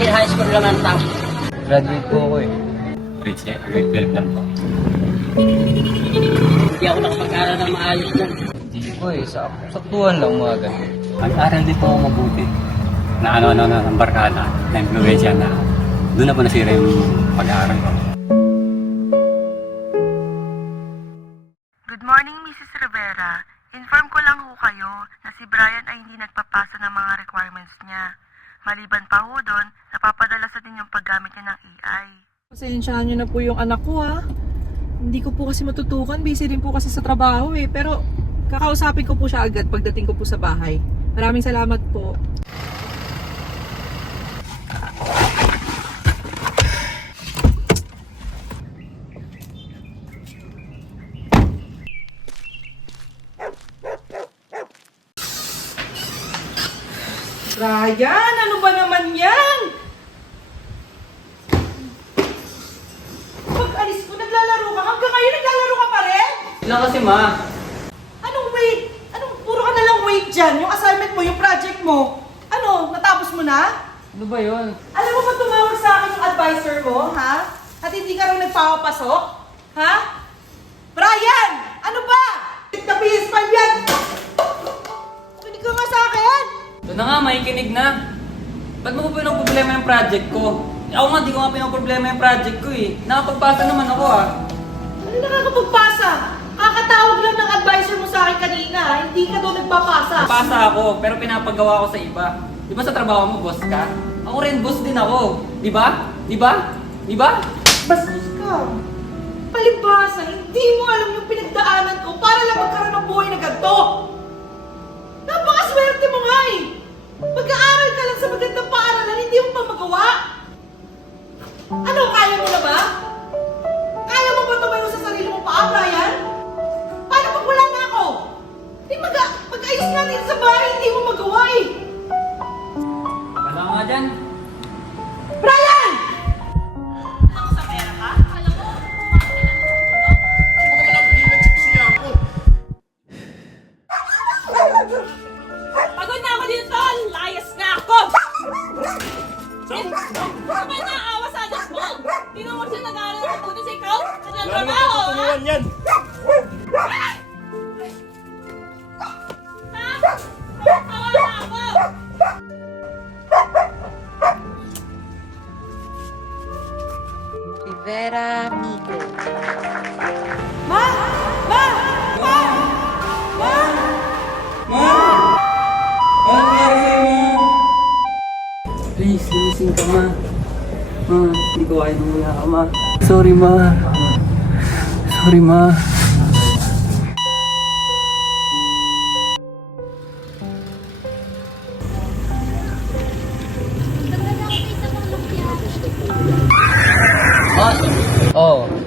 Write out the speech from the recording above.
ka ng top? Graduate po ako eh. Grade, se- grade 12 lang po. Hindi ako nakapag-aral ng maayos dyan. Hindi po eh. Sa saktuhan lang mga ganun. Nag-aral din po ako mabuti. Na ano-ano na ng barkada, na influensya na doon na po nasira yung pag-aaral ko. Good morning, Mrs. Rivera. Inform ko lang ho kayo na si Brian ay hindi nagpapasa ng mga requirements niya. Maliban pa ho doon, napapadala sa din yung paggamit niya ng AI. Pasensyahan nyo na po yung anak ko ha. Hindi ko po kasi matutukan. Busy rin po kasi sa trabaho eh. Pero kakausapin ko po siya agad pagdating ko po sa bahay. Maraming salamat po. Ryan, ano ba naman yan? Pag alis ko, naglalaro ka. Hanggang ngayon, naglalaro ka pa rin? Ilan kasi ma? Anong wait? Anong puro ka na lang wait dyan? Yung assignment mo, yung project mo. Ano, natapos mo na? Ano ba yun? Alam mo ba tumawag sa akin yung advisor mo, ha? At hindi ka rin nagpapapasok? Ha? Brian! Ano ba? Na PS5 Ito na nga, makikinig na. Ba't mo ko pinoproblema yung project ko? Ako nga, di ko nga pinoproblema yung project ko eh. Nakapagpasa naman ako ah. Ano nakakapagpasa? Kakatawag lang ng advisor mo sa akin kanina, ha? Hindi ka daw nagpapasa. Pasa ako, pero pinapagawa ko sa iba. Di ba sa trabaho mo, boss ka? Ako rin, boss din ako. Di ba? Di ba? Di ba? Bastos ka. Palibasa, hindi mo alam yung pinagdaanan ko para lang magkaroon ng buhay na ganito. Mag-ayos nga dito sa bahay, hindi mo magawa eh. Wala nga dyan. Brian! Pagod na ako dito! Layas na ako! Sabay na Rivera Migo. Ma! Ma! Ma! Ma! Ma! Ano nangyari? Please, lumising ka, ma. Ma, hindi ko kaya nung wala ka, ma. Sorry, ma. Sorry, ma. 哦。